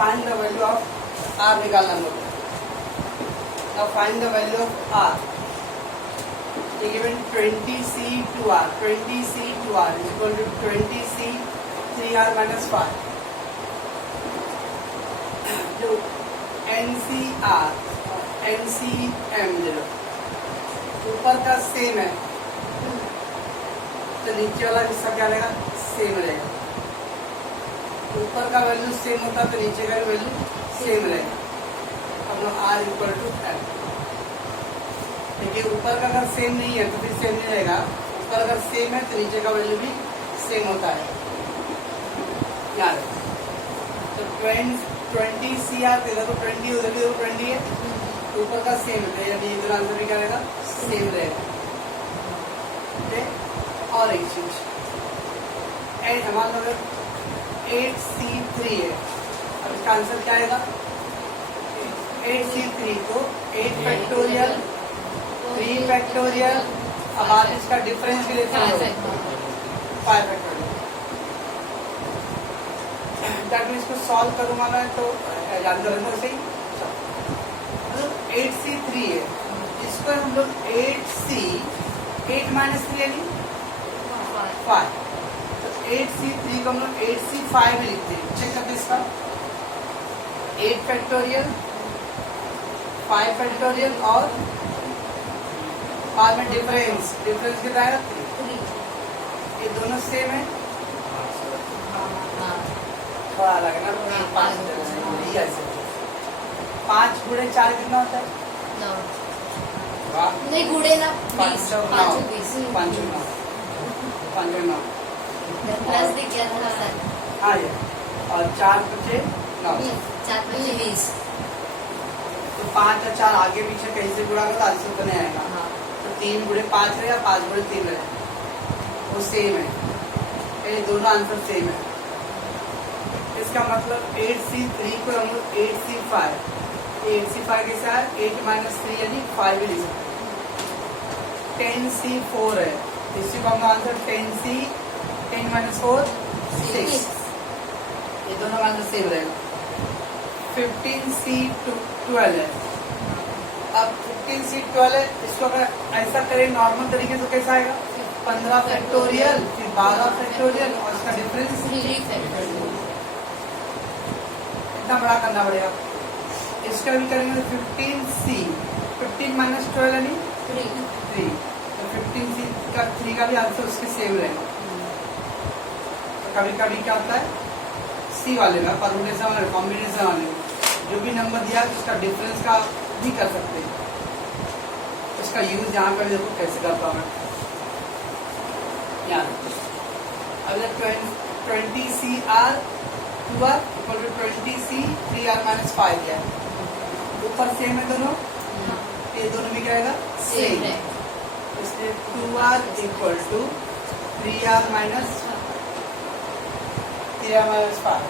find the value of r निकालना हम लोग। Now find the value of r. ये given 20c to r, 20c to r is equal to 20c 3r minus 5. जो NCR, NCM ले लो, ऊपर का same है तो नीचे वाला हिस्सा क्या रहेगा, सेम रहेगा। ऊपर का वैल्यू सेम होता तो नीचे का वैल्यू सेम रहेगा। अब लोग r इक्वल टू m, देखिए ऊपर का अगर सेम नहीं है तो फिर सेम नहीं रहेगा, ऊपर अगर सेम है तो नीचे का वैल्यू भी सेम होता है। याद है तो 20 CR इधर को 20 उधर भी 20 है, ऊपर का सेम है यानी इधर आंसर भी क्या रहेगा, सेम रहेगा। और एक चीज हमारा अगर 8C3 है, अब इसका आंसर क्या आएगा, 8C3 को 8 फैक्टोरियल 3 फैक्टोरियल, अब आप इसका डिफरेंस भी लेते हैं 5 फैक्टोरियल। जब मैं इसको सॉल्व करूंगा मैं तो आंसर है सही। 8C3 है, इसको हम लोग 8 माइनस 3 यानी 5, तो 8C3 को हम लोग 8C5 में लिखते हैं। चेक करते इसका 8 फैक्टोरियल 5 फैक्टोरियल और बाद में डिफरेंस कितना है 3, ये दोनों सेम है, थोड़ा अलग है ना, 5 गुणे 4 कितना होता है, नहीं गुड़े ना 5 9 प्लस भी किया था सर। हाँ ये और 4 बचे 9, 4 बजे 20। तो 5 और 4 आगे पीछे कहीं से गुणा करो आंसर तो नहीं आएगा। तो 3 गुणे 5 रहेगा, 5 गुणे 3 रहेगा, वो सेम है, ये दोनों आंसर सेम है। इसका मतलब 8C3 को हम लोग 8C5 कैसे आया, 8 माइनस 3 यानी 5 भी लिख सकते हैं। 10C4 है, इसी को हम आंसर 10 माइनस 4 6, ये दोनों आंसर सेम रहेगा। 15C12 है, अब 15C12 है, इसको अगर ऐसा करें नॉर्मल तरीके से कैसा आएगा, 15 फैक्टोरियल फिर 12 फैक्टोरियल और इसका डिफरेंस 3 फैक्टोरियल। इतना बड़ा करना पड़ेगा। इसका भी करेंगे 15 माइनस 12 यानी 3, तो 15C का 3 का भी आंसर उसके सेम रहेगा। तो कभी कभी क्या होता है सी वाले में परमुटेशन वाले कॉम्बिनेशन वाले में जो भी नंबर दिया उसका डिफरेंस का भी कर सकते हैं। इसका यूज यहाँ पर देखो कैसे करता हूँ मैं। अगर 20CR 2R equal to 20C 3R minus 5 है, ऊपर सेम है दोनों, ये दोनों भी क्या आएगा सेम है, इसलिए 2R equal to 3R minus 5।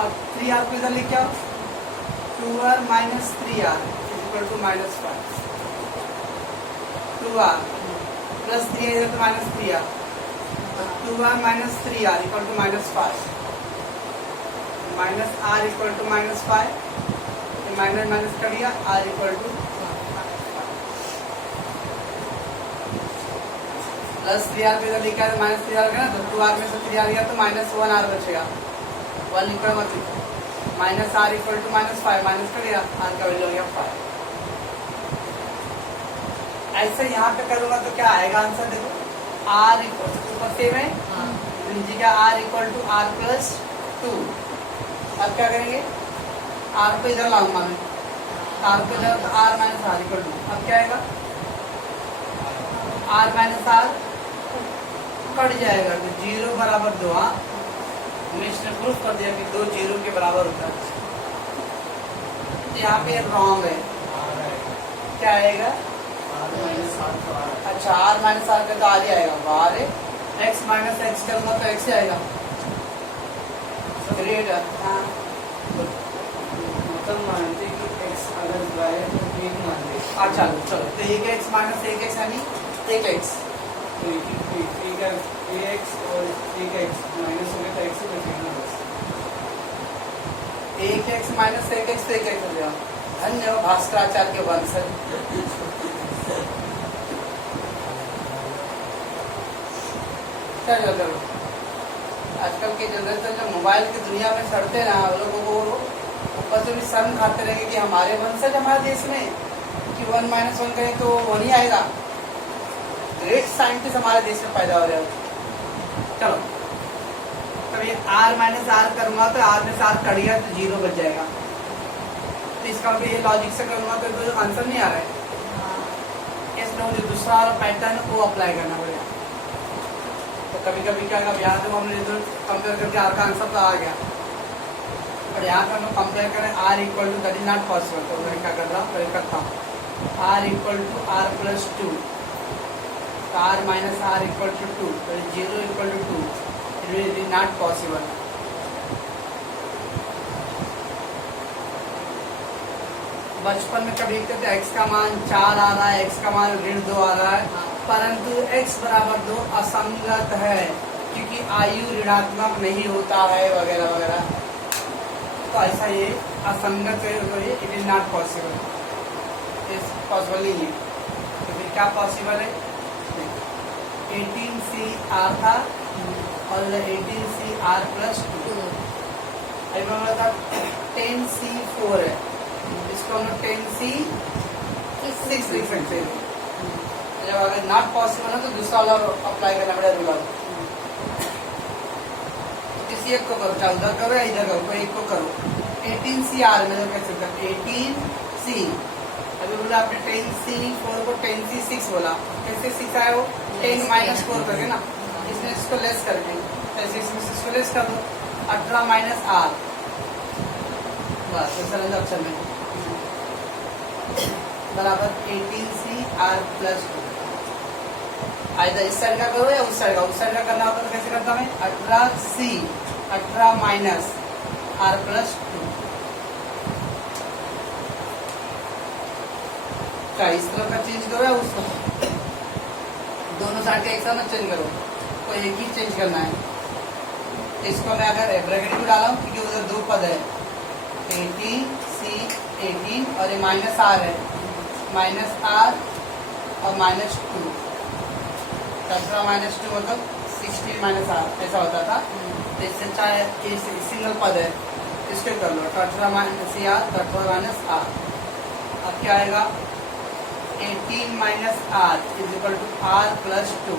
अब 3R को इधर लेके आओ, 2R minus 3R equal to minus 5, 2R plus 3 इधर तो minus 3R, 2R minus 3R equal to minus 5, minus R equal to minus 5, minus minus कर दिया, R equal two plus 3R पे इधर लिखा है माइनस 3R का ना, तो 2R में से 3R गया तो माइनस 1R बचेगा, 1 लिखा मत लिखो, minus R equal to minus 5, minus कर दिया, R का वैल्यू हो गया 5। ऐसे यहाँ पे करूंगा तो क्या आएगा आंसर, देखो R इक्वल टू सेम है, नीचे क्या R equal to R plus 2। अब क्या करेंगे, R को इधर लाऊंगा मैं, R को इधर तो R minus R equal to, अब क्या आएगा R माइनस R कट जाएगा तो 0 बराबर 2। हाँ हमने इसने प्रूफ कर दिया कि 2 0 के बराबर होता है। तो यहाँ पे रॉन्ग है, क्या आएगा अच्छा R माइनस R का तो R ही आएगा, बाहर है x माइनस एक्स करूंगा तो x ही आएगा। ग्रेटर हाँ मतलब मानते कि x अगर y है तो 1 मानते। अच्छा चलो तो 1x माइनस 1x यानी 1x, तो एक ax और 1x माइनस हो गया तो x ही बचेगा ना बस। एक एक्स माइनस एक एक्स तो एक एक्स हो गया। धन्य हो भास्कराचार्य के वंशज। चलो आजकल के जनरेशन जो मोबाइल की दुनिया में सड़ते ना, वो लोगों को ऊपर से भी शर्म खाते रहेंगे कि हमारे वंशज हमारे देश में, कि 1 - 1 करें तो वो नहीं आएगा। ग्रेट साइंटिस्ट हमारे देश में पैदा हो रहे हो। चलो कभी r - r करूंगा तो r में से r कट गया तो 0 बच जाएगा। तो इसका भी ये लॉजिक से करूंगा तो आंसर नहीं आ रहा है। इसमें मुझे दूसरा वाला पैटर्न वो अप्लाई करना पड़ेगा। तो कभी कभी क्या होगा, यहाँ तो हमने जो कंपेयर करके r का आंसर तो आ गया, और यहाँ पर हम कंपेयर करें r equal to, that is not possible. तो मैं क्या कर रहा हूँ, मैं करता हूँ r equal to r plus 2, r minus r equal to 2, तो 0 equal to 2, it is not possible. बचपन में कभी कहते x का मान 4 आ रहा है, x का मान -2 आ रहा है, परंतु x बराबर 2 असंगत है क्योंकि आयु ऋणात्मक नहीं होता है वगैरह वगैरह। तो ऐसा ये असंगत है, it is not possible, possible नहीं है। तो फिर क्या पॉसिबल है, 18CR था और 18CR प्लस 2, अभी मैं बोला था 10C4 है, इसको हम लोग 10C6 लिख सकते हैं। जब अगर नॉट पॉसिबल है तो दूसरा वाला अप्लाई करना पड़ेगा रूलर। किसी एक को करो, चाहे उधर करो या इधर करो, कोई एक को करो। 18CR में तो कैसे करते, 18C, अभी बोला आपने 10C4 को 10C6 बोला, कैसे 6 आया वो 10 - 4 करके ना, इसमें इसको लेस करके, ऐसे इसमें 6 को लेस कर दो, 18 - R, बस ऐसा ऑप्शन में बराबर 18CR प्लस 2। आइधर इस साइड का करो या उस साइड का, उस साइड का करना होता तो कैसे करता मैं, 18C 18 माइनस R प्लस 2। क्या इस तरह का चेंज करो या उसको, दोनों साइड का एक साथ मत चेंज करो, तो एक ही चेंज करना है। इसको मैं अगर ब्रैकेट में डाला हूँ क्योंकि उधर 2 पद है, 18C 18 और ये -R है, -R और -2, 18 - 2 मतलब 16 - R ऐसा होता था। तो इससे चाहे सिंगल पद है, इसको कर लो, 18 - CR 18 - R। अब क्या आएगा, 18 - R is equal to R plus 2,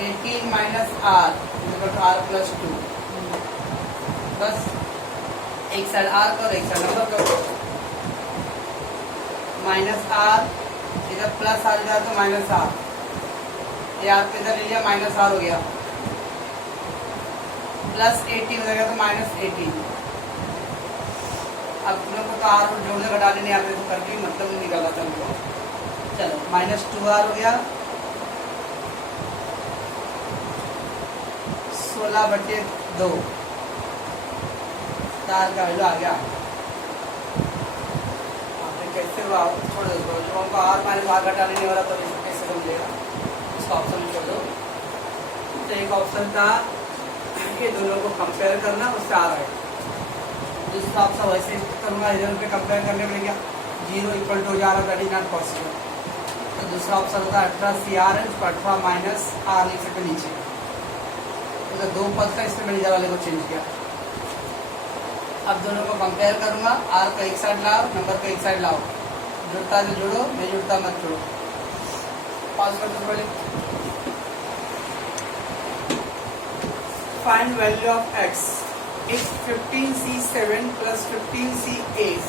18 - R is equal to R plus 2। बस एक साइड R करो, एक साइड नंबर करो, -R इधर प्लस आ जाए तो -R, ये R इधर ले लिया, -R हो गया, प्लस 18 हो जाएगा तो -18। अब तुम लोग को तो R जोड़ने घटाने नहीं आते तो करके मतलब नहीं निकल रहा था हमको। चलो -2R हो गया, 16/2, R का वैल्यू आ गया। आपने कैसे हुआ छोड़ दो, जो हमको R - R घटाने नहीं हो रहा तो इसको कैसे समझेगा, इसका ऑप्शन छोड़ दो। तो एक ऑप्शन था कि दोनों को कंपेयर करना, उससे आ रहा है। दूसरा ऑप्शन वैसे करूँगा, इधर पे कंपेयर करने के लिए 0 इक्वल टू जा रहा, दैट इज नॉट पॉसिबल। तो दूसरा ऑप्शन होता है 18CR है, उसको 18 - R लिख सकते नीचे। तो 2 पद का इसमें मैंने वाले को चेंज किया। अब दोनों को कंपेयर करूंगा, R को एक साइड लाओ, नंबर को एक साइड लाओ, जुड़ता है तो जोड़ो, नहीं जुड़ता मत जोड़ो। पॉज कर दो पहले। Find value of x if 15C7 plus 15C8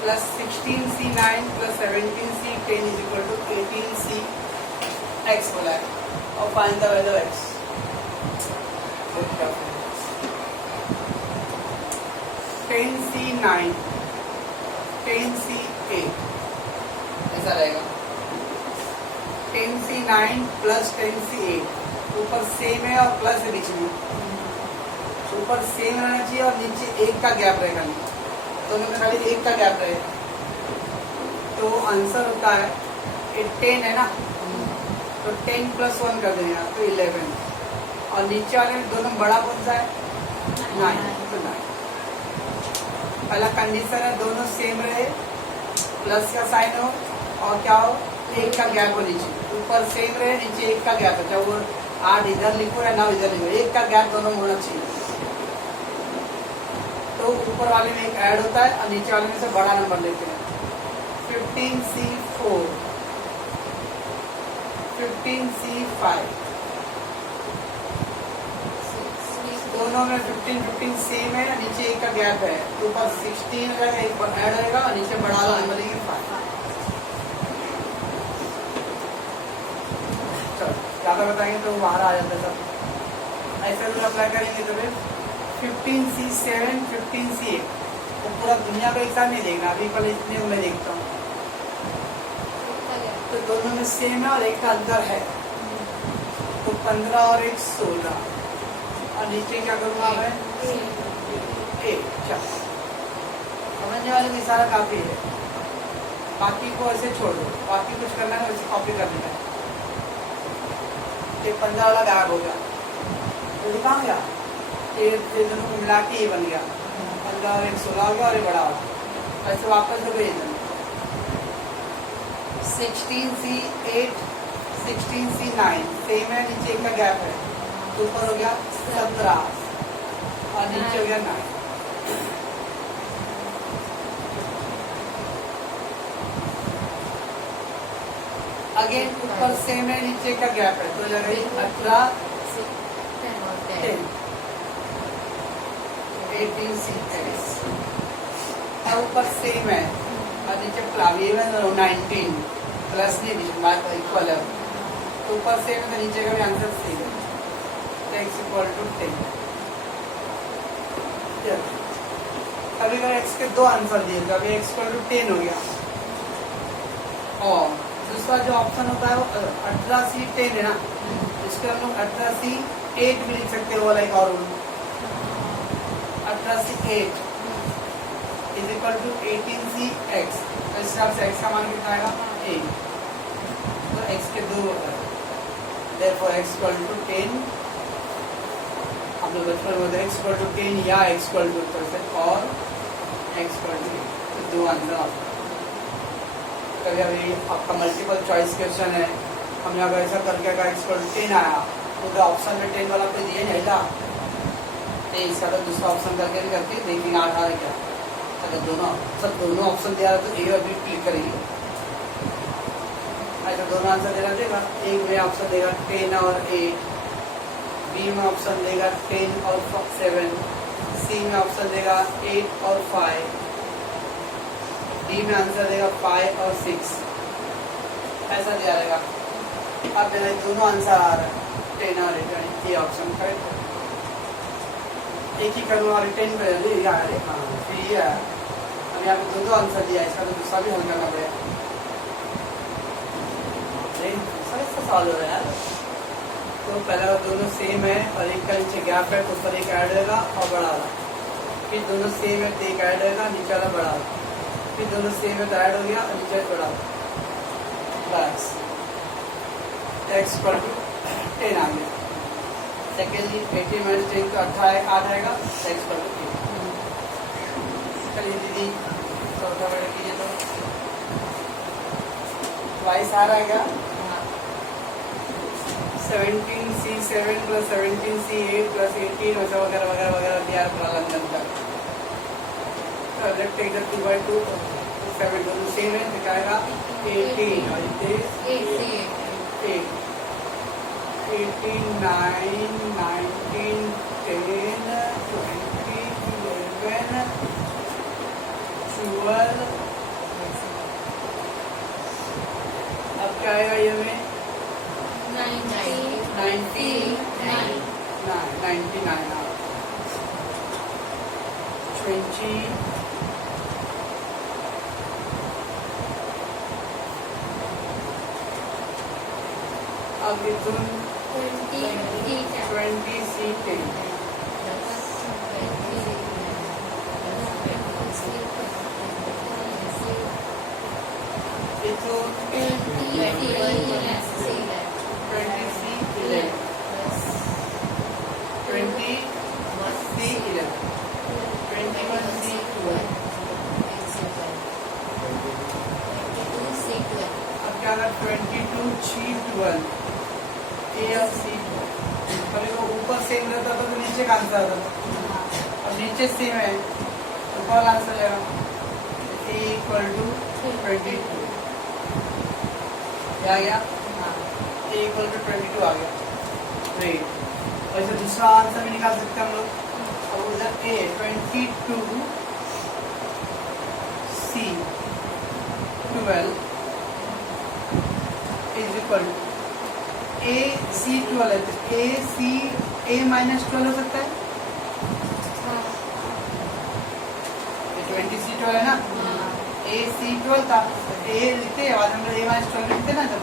plus 16C9 plus 17C10 is equal to 18C बोला है, और find the value x। 10C9 10C8 ऐसा रहेगा, 10C9 प्लस 10C8, ऊपर सेम है और प्लस है बीच में, ऊपर सेम रहना चाहिए और नीचे 1 का गैप रहेगा, दोनों में खाली 1 का गैप रहे। तो आंसर होता है, ये 10 है ना, तो 10 + 1 कर देंगे तो 11, और नीचे वाले में दोनों बड़ा कौन सा है, 9, तो 9। पहला कंडीशन है दोनों सेम रहे, प्लस का साइन हो और क्या हो, एक का गैप हो नीचे, ऊपर सेम रहे नीचे एक का गैप हो, चाहे वो 8 इधर लिखो या 9 इधर लिखो, एक का गैप दोनों होना चाहिए। तो ऊपर वाले में एक ऐड होता है और नीचे वाले में से बड़ा नंबर लेते हैं। 15C4, 15C5, दोनों में 15 सेम है, नीचे एक का गैप है, तो ऊपर 16 रहेगा, एक ऐड होगा और नीचे बड़ा वाला नंबर लेंगे 5। चलो ज़्यादा बताएंगे तो बाहर आ जाता है सब। ऐसे रूल अप्लाई करेंगे तो फिर 15C7, 15C8, तो पूरा दुनिया का एक साथ नहीं देखना, अभी पहले इतने मैं देखता हूँ। तो दोनों में सेम है और एक का अंतर है, तो 15 और 1 16, और नीचे क्या करूँगा मैं 8। चल समझने वाले में सारा काफी है, बाकी को ऐसे छोड़ दो, बाकी कुछ करना है वैसे कॉपी कर लेना है। ये 15 वाला गायब हो गया, तो कहाँ गया, ये दोनों को मिला के ये बन गया, 15 और 1 16 हो गया और ये बड़ा होगा, ऐसे वापस हो गई 16C8, 16C9 सेम है, नीचे एक का गैप है, तो ऊपर हो गया 17 और नीचे हो गया 9। अगेन ऊपर सेम है, नीचे का गैप है, तो जगह 18 10 18C10, और ऊपर सेम है और नीचे प्लावियन 19 प्लस नहीं बात इक्वल है, तो ऊपर सेम है तो नीचे का भी आंसर सेम है, x इक्वल टू 10। अभी अगर x के 2 आंसर दिए तो अभी x इक्वल टू 10 हो गया, और दूसरा जो ऑप्शन होता है वो 18C10 है ना, इसको हम लोग 18C8 भी लिख सकते हैं, वो वाला एक और 18C8 is equal to 18CX, तो इस हिसाब से x का मान कितना आएगा 8, तो x के 2 होता है, therefore x इक्वल टू 10, हम लोग बचपन में x इक्वल टू 10 या x इक्वल टू और x इक्वल टू 2 आंसर। कभी अभी आपका मल्टीपल चॉइस क्वेश्चन है, हमने अगर ऐसा करके अगर x इक्वल टू 10 आया तो ऑप्शन में 10 वाला कोई दिए नहीं था, तो इसका तो दूसरा ऑप्शन करके भी करके देखेंगे 8 आ क्या, अगर दोनों ऑप्शन दिया तो ए और बी क्लिक करेंगे, ऐसा दोनों आंसर देना देगा, एक में ऑप्शन देगा 10 और 8, बी में ऑप्शन देगा 10 और 7, सी में ऑप्शन देगा 8 और 5, डी में आंसर देगा 5 और 6, ऐसा दिया रहेगा। अब मेरा दोनों आंसर आ रहा है 10 और 8, ये ऑप्शन करेक्ट है, एक ही करूँगा और 10 पे हाँ फिर ये है, अब यहाँ पे दो आंसर दिया, इसका तो दूसरा भी हल करना पड़ेगा, ऐसा सॉल्व हो रहा है यार। तो पहला दोनों सेम है और एक का नीचे गैप है, तो ऊपर एक ऐड होगा और बड़ा वाला, फिर दोनों सेम है तो एक ऐड होगा नीचे वाला बड़ा वाला, फिर दोनों सेम है तो ऐड हो गया और नीचे बड़ा वाला, बस x इक्वल टू 10 आ गया। सेकेंडली 80 माइनस 10 तो 8 आएगा, x इक्वल टू 10। चलिए दीदी चौथा बेटा कीजिए, तो वाइस आ रहा है क्या, 17C7 प्लस 17C8 प्लस 18 वगैरह वगैरह वगैरह दिया लंदन तक। टेक द 2/2, 7 दोनों सेम है, दिखाएगा 18 और 8, 18, 9, 19, 10, 20, 11, 12, अब क्या आएगा ये में 99 20, अब इथुन 20C10 इथुन 20C11 20C11 21C12 12 ए और सी कभी वो ऊपर सेम रहता था तो नीचे का आंसर आता था, और नीचे सेम है तो कौन आंसर आएगा ए इक्वल टू 22 आ गया, ए इक्वल टू 22 आ गया। ग्रेट। वैसे दूसरा आंसर भी निकाल सकते हैं हम लोग। अब उधर ए 22 सी 12 इज इक्वल टू ए सी 12 है तो ए सी ए माइनस 12 हो सकता है, ये 20 सी 12 है ना, ए सी 12 था तो ए लिखते हैं बाद में ए माइनस 12 लिखते ना, जब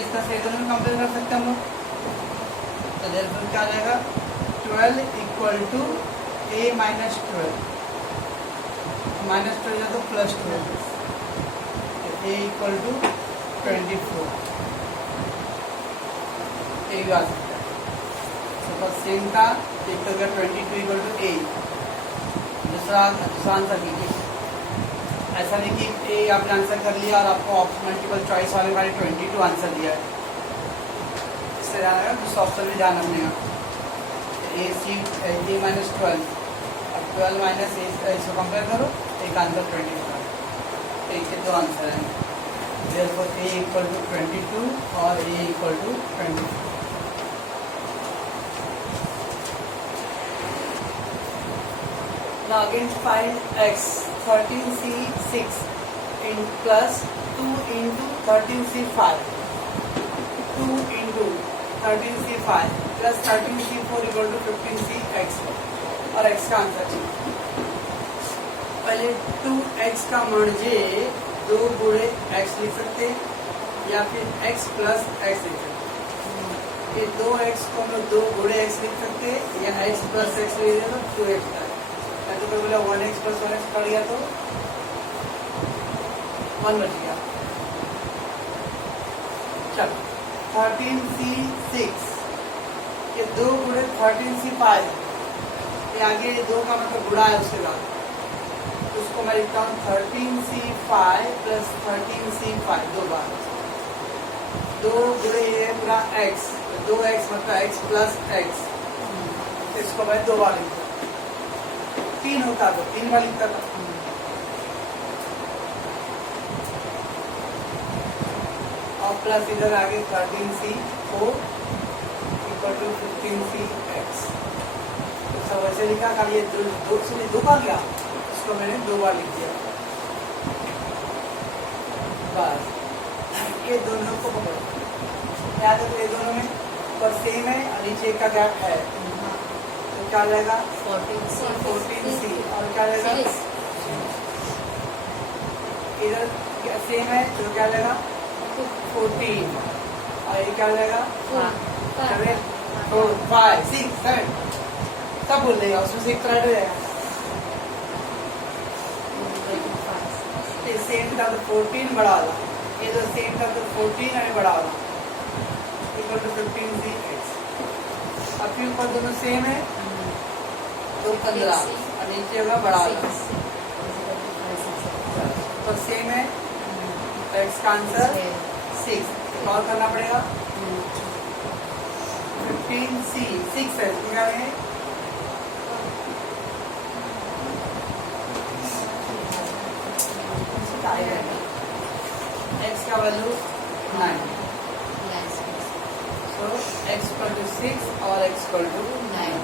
इस तरह से दोनों में कंपेयर कर सकते हैं हम लोग। तो देयरफॉर क्या आ जाएगा 12 equal to A minus 12 minus 12 तो plus 12 A equal to 24 A भी आ सकता है। तो सेम का एक तो 22 इक्वल टू ए। दूसरा आंसर कीजिए, ऐसा नहीं कि ए आपने आंसर कर लिया और आपको मल्टीपल चॉइस वाले वाले 22 आंसर दिया है, इससे ध्यान रखना दूसरा ऑप्शन में ध्यान रखने का। ए सी ए माइनस 12 अब 12 माइनस ए इसको कंपेयर करो, एक आंसर 22 एक के दो आंसर हैं, therefore ए इक्वल टू 22 और ए equal to 24। Now again find x 13c6 in plus 2 into 13c5 2 into 13c5 plus 13c4 equal to 15cx और x का आंसर चाहिए। पहले 2x का मर्जे 2 गुणे x लिख सकते या फिर x प्लस x लिख सकते। ये 2x को हम लोग 2 गुणे x लिख सकते या x प्लस x लिख दें तो 2x का, तो कोई बोला 1x प्लस 1x कर दिया तो 1 बच गया। चलो 13c6 ये 2 गुणे 13c5 ये आगे 2 का मतलब गुणा है उसके बाद, तो उसको मैं लिखता हूँ 13c5 प्लस 13c5 दो बार 2 गुणे ये पूरा x 2x मतलब x प्लस x, इसको मैं 2 बार लिखता हूँ। 3 होता तो 3 बार लिखता था। और प्लस इधर आगे 13c4 इक्वल टू 15cx, तो सब ऐसे लिखा, खाली ये दो बार लिया, इसको मैंने 2 बार लिख दिया। बस ये दोनों को पकड़ो, याद रखो ये दोनों में ऊपर सेम है और नीचे का गैप है, तो क्या रहेगा 14c और क्या रहेगा इधर सेम है तो क्या रहेगा 14 और ये क्या रहेगा 7 4 5 6 7 सब बोल देगा, उसमें से एक राइट हो जाएगा। ये सेम था तो 14 बढ़ा वाला, ये जो सेम था तो 14 है बढ़ा वाला इक्वल टू 15cx। अब फिर ऊपर दोनों सेम है तो 15 और नीचे होगा बड़ा वाला तो सेम है, तो x का आंसर 6 और करना पड़ेगा 15c 6 है, इसमें क्या है x का वैल्यू 9, तो x इक्वल टू 6 और x इक्वल टू 9।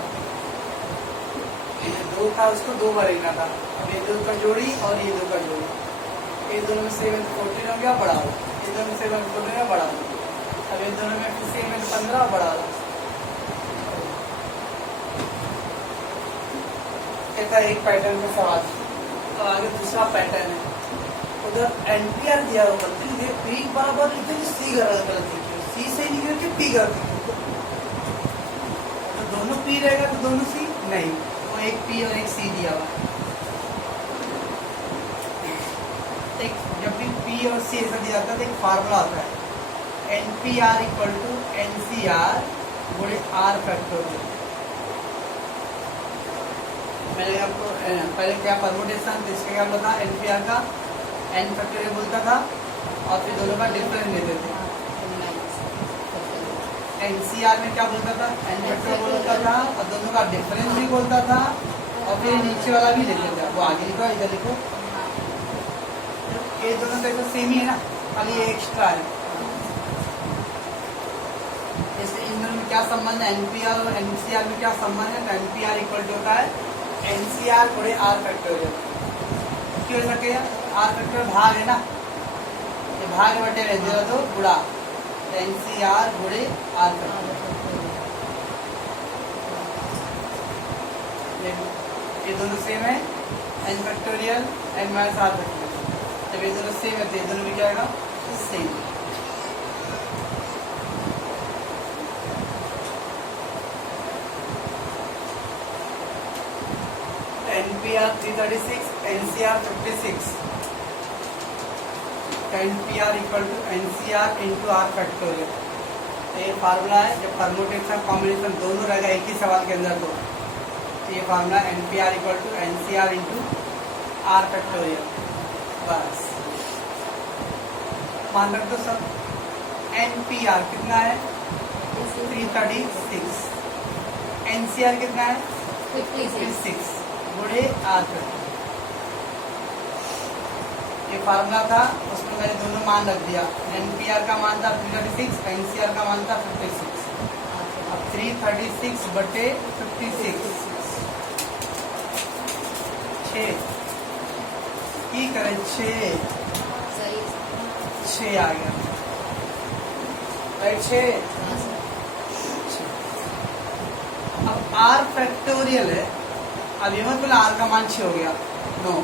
ये 2 था उसको 2 बार लिखना था, अब ये 2 का जोड़ी और ये 2 का जोड़ी, ये दोनों में 7 14 हो गया बड़ा हो, ये दोनों में 7 14 है बड़ा हो, अब ये दोनों में 7 15 बड़ा हो। ऐसा एक पैटर्न का सवाल। अब आगे दूसरा पैटर्न है, उधर एनपीआर दिया होगा ये पी बराबर लिखे सी गलत लिखे, सी से नहीं करके पी गलत, तो दोनों पी रहेगा तो दोनों सी नहीं, वो एक पी और एक सी दिया हुआ। एक जब भी पी और सी ऐसा दिया जाता है तो एक फार्मूला आता है एनपीआर इक्वल टू एनसीआर गुणे आर फैक्टोरियल। मैंने आपको पहले क्या परमुटेशन तो इसका क्या होता था एनपीआर का एन फैक्टोरियल बोलता था और फिर दोनों का डिफरेंस लेते थे, एनसीआर में क्या बोलता था, एन फैक्टोरियल बोलता था, और दोनों का डिफरेंस भी बोलता था, और फिर नीचे वाला भी लिखते थे। वो आगे लिखो, इधर लिखो, ये दोनों तो एकदम सेम ही है ना, खाली ये एक्स्ट्रा है। जैसे इन दोनों में क्या संबंध है, एनपीआर और एनसीआर में क्या संबंध है, तो एनपीआर इक्वल टू होता है एनसीआर गुणे आर फैक्टोरियल। क्यों हो सके, आर फैक्टोरियल भाग है ना, ये भाग बटे रहते तो गुणा, एनसीआर गुणे आर फैक्टोरियल। ये दोनों सेम है, N factorial N minus R factorial. जब ये दोनों सेम है तो ये दोनों भी क्या आएगा, same. NPR 336, NCR 56, NPR equal to NCR into R factorial. तो ये फार्मूला है, जब परमुटेशन कॉम्बिनेशन दोनों रहेगा एक ही सवाल के अंदर तो ये formula NPR equal to NCR into R factorial. बस मान रख दो सब। एनपीआर कितना है 336, एनसीआर कितना है 56 गुणे आर फैक्टोरियल। ये फार्मूला था, उसमें मैंने दोनों मान रख दिया। एनपीआर का मान था 336, एनसीआर का मान था 56। अब 336 बटे 56 की करें 6 आ गया, राइट 6। अब आर फैक्टोरियल है, अब ये मतलब आर का मान 6 हो गया, 9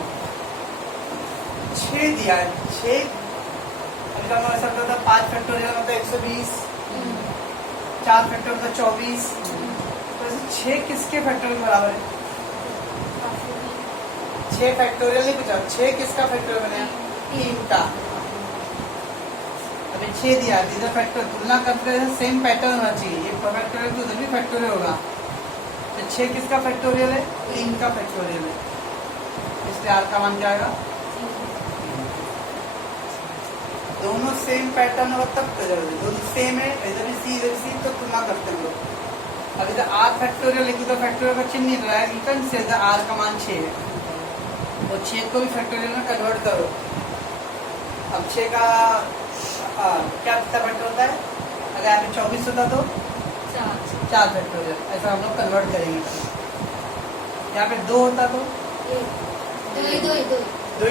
6 दिया है 6। इनका मतलब ऐसा होता था 5 फैक्टोरियल मतलब 120, 4 फैक्टोरियल मतलब 24। तो 6 किसके फैक्टोरियल के बराबर है, 6 फैक्टोरियल नहीं पूछा, 6 किसका फैक्टोरियल बनेगा, 3 का। अभी 6 दिया है, इधर फैक्टर तुलना करते हैं, सेम पैटर्न होना चाहिए, ये फैक्टोरियल तो उधर भी फैक्टोरियल होगा। तो 6 किसका फैक्टोरियल है, 3 का फैक्टोरियल है, इसलिए आर का मान क्या आएगा। दोनों सेम पैटर्न हो तब तो जरूरी, दोनों सेम है, इधर भी सी तो तुलना करते हैं लोग। अब इधर आर फैक्टोरियल लिखो तो फैक्टोरियल का चिन्ह नहीं रहा है, रिटर्न से इधर आर का मान 6 है, और 6 को भी फैक्टोरियल में कन्वर्ट करो। अब 6 का क्या कितना फैक्टर होता है, अगर यहाँ पे 24 होता तो 4 फैक्टोरियल, ऐसा हम लोग कन्वर्ट करेंगे। यहाँ पे 2 होता तो 2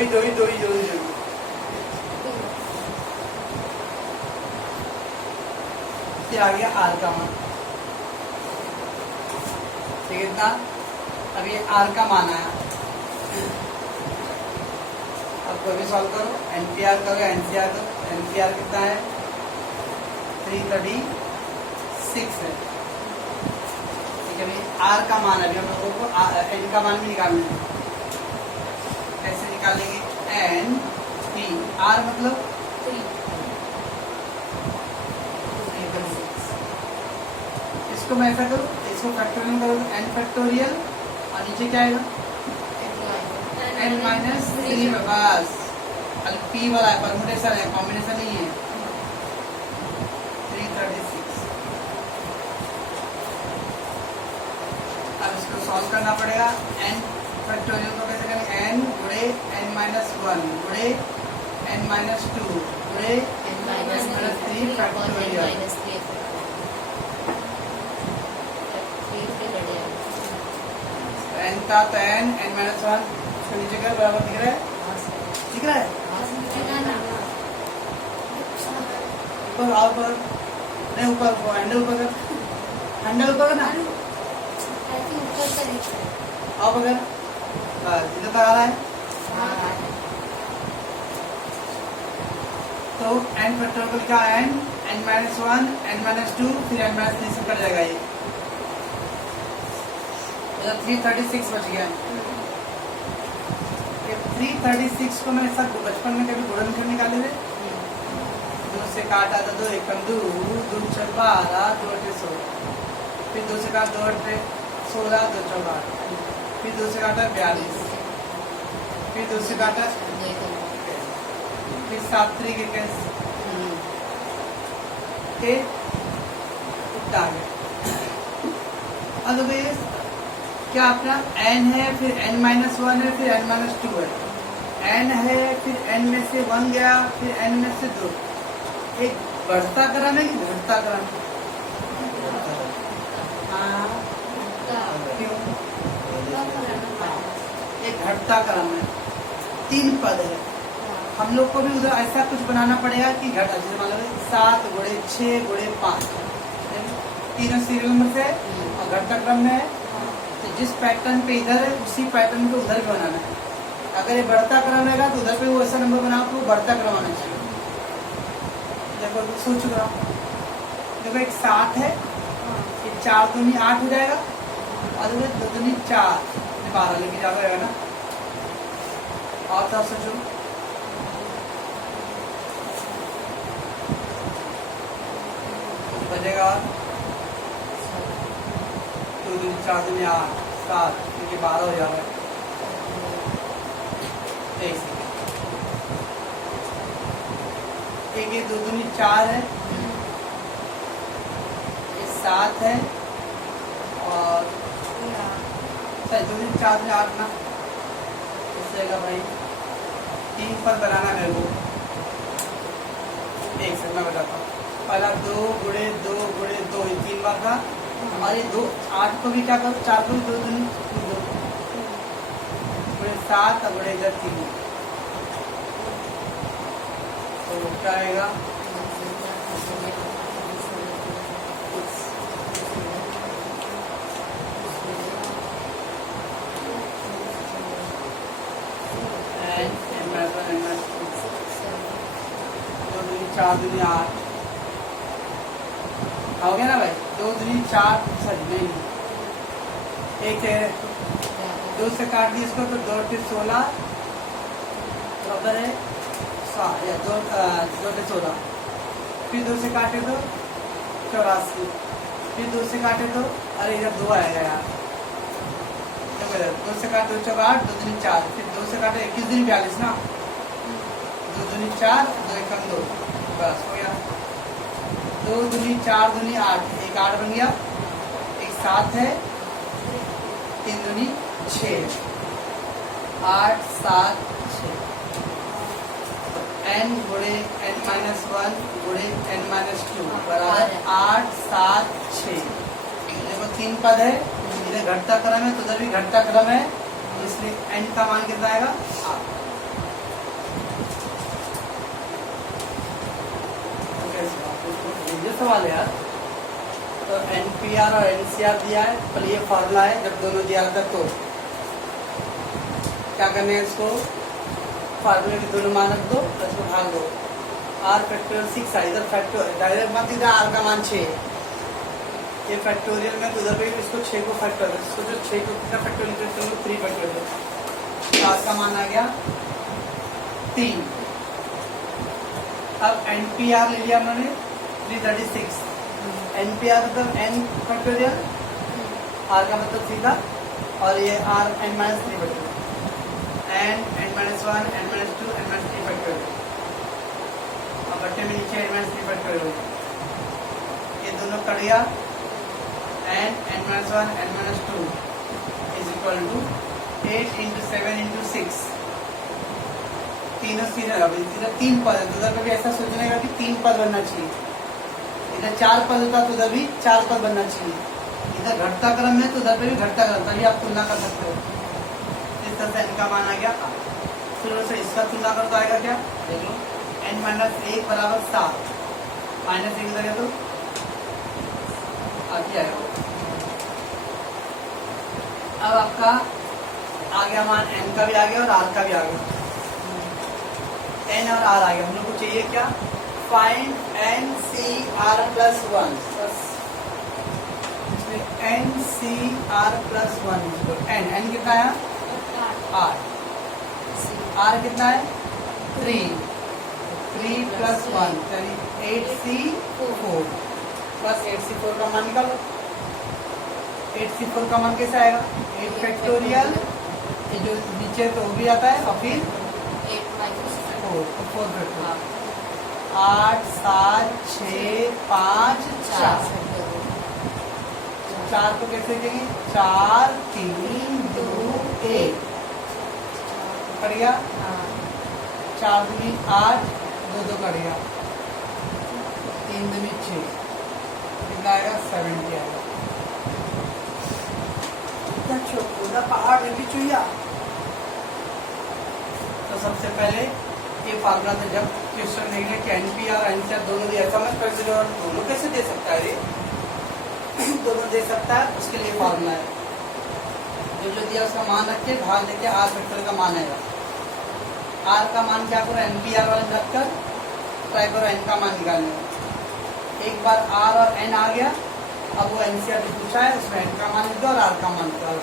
फिर आ गया आर का मान, ठीक है इतना। अब ये आर का मान आया, अब कोई भी सॉल्व करो, एनपीआर करो एनसीआर करो। एनपीआर कितना है 336 है, ठीक है भाई। आर का मान अभी हम लोगों को एन का मान भी निकालना है, कैसे निकालेंगे, एन पी आर मतलब 3। इसको मैं ऐसा करूँ, इसको फैक्टोरियल करो, एन फैक्टोरियल और नीचे क्या आएगा एन माइनस 3 में, बस पी वाला है, परमुटेशन है, कॉम्बिनेशन नहीं है। 336। अब इसको सॉल्व करना पड़ेगा, एन फैक्टोरियल को कैसे करेंगे, एन गुणे एन माइनस 1 गुणे एन माइनस 2 गुणे एन माइनस 3 फैक्टोरियल। एन का तो एन माइनस 1 इसको नीचे कर, बराबर दिख रहा है, दिख रहा है। ऊपर आओ, ऊपर नहीं, ऊपर हैंडल ऊपर कर, हैंडल ऊपर कर ना, आओ ऊपर कर, बस इधर तक आ रहा है। तो एन फैक्टोरियल का एन माइनस 1 एन माइनस 2 फिर एन माइनस 3 से कट जाएगा, ये 336 बच गया। 336 को मैंने सब बचपन में कभी गुणनखंड निकाले थे, 2 से काटा था 2 एकम 2, 2 6 12, 2 8 16, फिर 2 से काटा 2 8 16, 2 14, फिर 2 से काटा 42, फिर 2 से काटा, फिर 7 3 के 5 घटता है। अदरवाइज क्या अपना n है, फिर n-1 है, फिर n-2 है। n है, फिर n में से 1 गया, फिर n में से 2। एक बढ़ता क्रम है कि घटता क्रम? हाँ, क्यों? एक घटता क्रम है, 3 पद है। हम लोग को भी उधर ऐसा कुछ बनाना पड़ेगा कि घटा, जैसे मान लो 7 गुणे 6 गुणे 5, तीनों सीरियल नंबर से और घटता क्रम में है। तो जिस पैटर्न पे इधर है उसी पैटर्न को उधर भी बनाना है। अगर ये बढ़ता क्रम रहेगा तो उधर पे वो ऐसा नंबर बनाओ तो वो बढ़ता क्रम आना चाहिए। देखो सोच रहा हूँ, देखो एक 7 है, ये 4 दूनी 8 हो जाएगा, और 2 दूनी 4, 12 लेके जाओ रहेगा ना। और तो सोचो, बजेगा 2 दूनी 4 दूनी 8, 7, क्योंकि 12 हो जाएगा। एक ये 2 दूनी 4 है, ये 7 है, और 2 दूनी 4 दूनी 8 ना, इससे भाई 3 पद बनाना मेरे को। एक सेकंड मैं बताता हूँ। पहला 2 गुणे 2 गुणे 2, ये 3 बार था। और ये 2 8 को भी क्या करो, 4 को भी 2 दूनी 2 गुणे 7 और गुणे इधर 3, तो क्या आएगा? चार दूनी 8 हो गया ना भाई। 2 दूनी 4, सॉरी नहीं, एक है 2 से काट दिया इसको तो 2 से 16 बराबर है 2 से 16। फिर 2 से काटे तो 84, फिर 2 से काटे तो अरे इधर 2 आएगा यार। 2 से काटे तो 8, 2 दूनी 4, फिर 2 से काटे 21 दूनी 42 ना, 2 दूनी 4, 2 एकम 2, बस हो गया। 2 दूनी 4 दूनी 8, एक 8 बन गया, एक 7 है, 3 दूनी 6, 8 7 6। n गुणे n-1 गुणे n-2 बराबर 8 7 6। देखो 3 पद है, इधर घटता क्रम है तो उधर भी घटता क्रम है, इसलिए n का मान कितना आएगा? 8। ये सवाल है यार। तो NPR और NCR दिया है, पर ये फॉर्मूला है, जब दोनों दिया था तो क्या करना है, इसको फार्मूले के दोनों मान रख दो, इसको भाग दो। r फैक्टोरियल 6 है, इधर फैक्टोरियल डायरेक्ट मत, इधर r का मान 6, ये फैक्टोरियल में तो उधर पे इसको 6 को फैक्टोरियल, इसको जो 6 को कितना फैक्टोरियल करते हैं 3 फैक्टोरियल, r का मान आ गया 3। अब NPR ले लिया हमने 336, NPR मतलब n फैक्टोरियल, r का मतलब सीधा, और ये r n-3 factorial, n n-1 n-2 n-3 factorial, और बट्टे में नीचे n-3 फैक्टोरियल। ये दोनों कट गया, n n-1 n-2 is equal to 8 × 7 × 6, तीनों सीधे। अब इधर 3 पद है तो उधर कभी ऐसा सोचने का कि 3 पद बनना चाहिए, इधर 4 पद होता तो उधर भी 4 पद बनना चाहिए। इधर घटता क्रम है तो उधर पे भी घटता क्रम, तभी आप तुलना कर सकते हो। इस तरह से n का मान आ गया। फिर से इसका तुलना कर तो आएगा क्या, देख लो, n-1 बराबर 7, -1 लगे तो आगे आएगा। अब आपका आ गया मान, n का भी आ गया और r का भी आ गया, n और r आ गया। हम लोग को चाहिए क्या, फाइंड NCR+1। इसमें NCR+1 n कितना है, r कितना है 3 + 1 यानी 8C4 बस 8C4 का मान निकालो। 8C4 का मान कैसे आएगा, 8 फैक्टोरियल, ये जो नीचे तो वो भी आता है, और फिर 4 फैक्टोरियल, 8 7 6 5 4, 4 को कैसे लिखेंगे? 4 3 2 1 कट गया। 4 दूनी 8 2 2 कट गया। 3 दूनी 6 कितना आएगा? 70 आएगा। तो सबसे पहले ये फार्मूला था, जब क्वेश्चन देंगे कि एनपीआर एनसीआर दोनों दिया ऐसा मैं कंसिडर दोनों कैसे दे सकता है? ये दोनों दे सकता है, उसके लिए फार्मूला है। जो दिया उसका मान रख के भाग देके आर फैक्टर का मान आएगा। आर का मान क्या करो? एनपीआर वाले में रखकर ट्राई करो एन का मान निकालने का। एक बार आर और एन आ गया, अब वो एनसीआर जो पूछा है उसमें एन का मान लिख दो और आर का मान निकालो।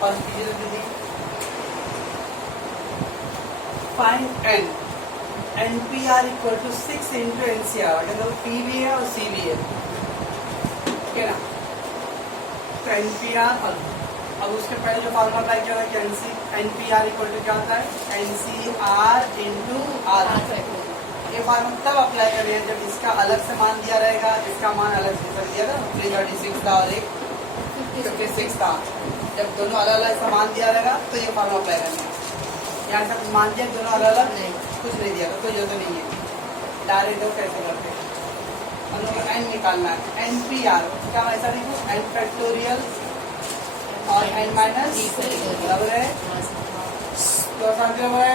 फर्स्ट कीजिए दीदी, find N NPR equal to 6 into NCR. अगर पी भी है और सी भी है, ठीक है ना? तो एनपीआर अब उसके पहले जो फार्मूला अप्लाई किया था कि एनपीआर इक्वल टू क्या होता है? NCR into R. ये फार्मूला तब अप्लाई करिए जब इसका अलग से मान दिया रहेगा, इसका मान अलग से दिया था। 336 था और एक 56 था। जब दोनों अलग अलग का मान दिया रहेगा तो ये फार्मूला अप्लाई करना है। यहाँ से मान दिया दोनों अलग अलग नहीं, कुछ नहीं दिया तो कोई जरूरत नहीं है। डायरेक्ट दो कैसे करते हैं हम लोग एन निकालना है। एन पी आर क्या मैं ऐसा लिखूँ? एन फैक्टोरियल और एन माइनस बराबर है तो मतलब है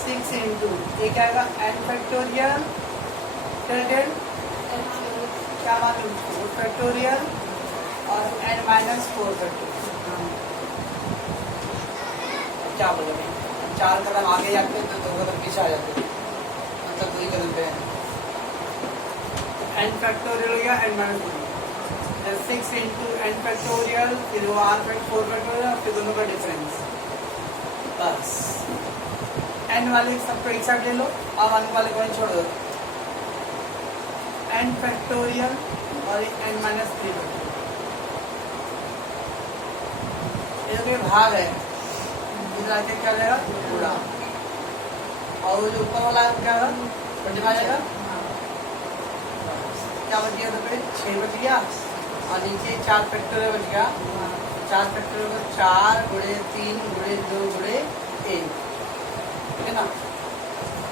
6 इंटू ये क्या आएगा? एन फैक्टोरियल क्या मालूम? 4 फैक्टोरियल और एन माइनस 4 फैक्टोरियल। क्या बोलोगे? 4 कदम आगे जाते तो 2 कदम पीछे आ जाते, मतलब 2 ही कदम पे है। एन फैक्टोरियल हो गया N minus 4, 6 into N factorial, फिर वो आर फैक्ट 4 फैक्टोरियल, फिर दोनों का डिफरेंस बस। एन वाले सबको एक साइड ले लो और वन वाले को छोड़ दो। एन फैक्टोरियल और एन माइनस 3 ये भाग है, इधर आके क्या रहेगा? गुणा। और वो जो ऊपर वाला है क्या होगा? बच जाएगा। क्या बच गया? तो फिर 6 बच गया और नीचे 4 फैक्टोरियल बच गया। 4 फैक्टोरियल को 4 गुणे 3 गुणे 2 गुणे 1, ठीक है ना?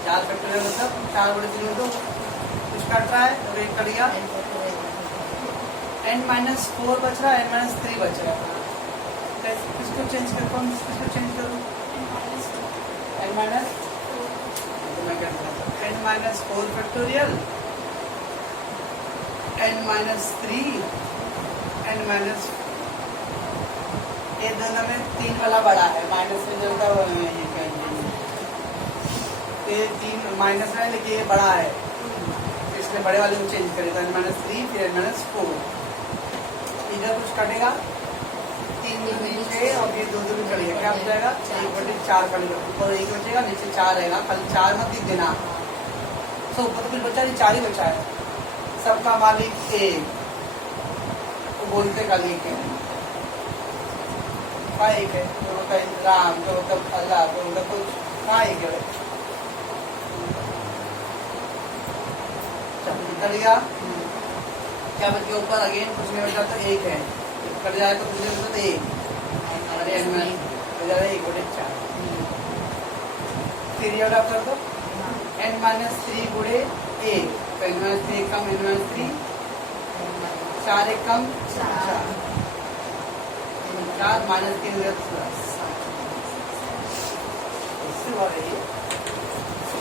4 फैक्टोरियल मतलब 4 गुणे 3 गुणे 2 कुछ कट रहा है तो 1 कट गया। एन माइनस 4 बच रहा है, एन माइनस 3 बच रहा है। किसको चेंज करता हूँ? किसको चेंज करूँ? N minus N minus 4 factorial, N minus 3, N minus. ये दोनों में 3 वाला बड़ा है, माइनस में जो होता है वो ये कहेंगे। ये 3 माइनस है लेकिन ये बड़ा है, इसलिए बड़े वाले को चेंज करेगा। एन माइनस 3 फिर एन माइनस 4। इधर कुछ कटेगा 3 नीचे और ये 2 2 कटेगा, क्या हो जाएगा? 1/4 कटेगा। ऊपर 1 बचेगा, नीचे 4 रहेगा। कल 4 मत लिख देना। तो ऊपर तो कुछ बचा नहीं, 4 ही बचा है। सबका मालिक एक, वो बोलते का एक है, का एक है, तो होता है राम, तो होता है अल्लाह, तो होता कुछ का एक है। कट गया, क्या बच गया? ऊपर अगेन कुछ नहीं बचा तो 1 है, कट जाए तो कुछ नहीं बचा तो 1। अरे एन माइनस 1/4। फिर ये वाला कर दो एन माइनस 3 गुणे 1, तो एन माइनस 3 कम एन माइनस 3, 4 1 कम 4 माइनस 3 प्लस।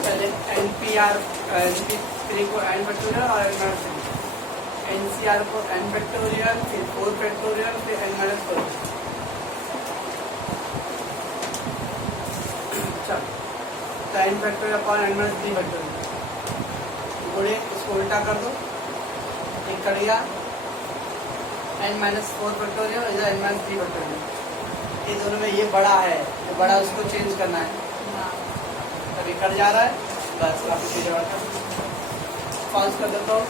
पहले एन पी आर 3 को एन फैक्टोरियल और एन माइनस 3, एनसीआर को एन फैक्टोरियल, फिर 4 फैक्टोरियल, फिर एन माइनस 4। तो N factorial upon N minus 3 factorial गुणे, इसको उल्टा कर दो, एक कट गया। एन माइनस 4 फैक्टोरियल, इधर एन माइनस 3 फैक्टोरियल। ये दोनों में ये बड़ा है, तो बड़ा उसको चेंज करना है। अभी कट जा रहा है, बस वापस पॉज कर देता हूँ।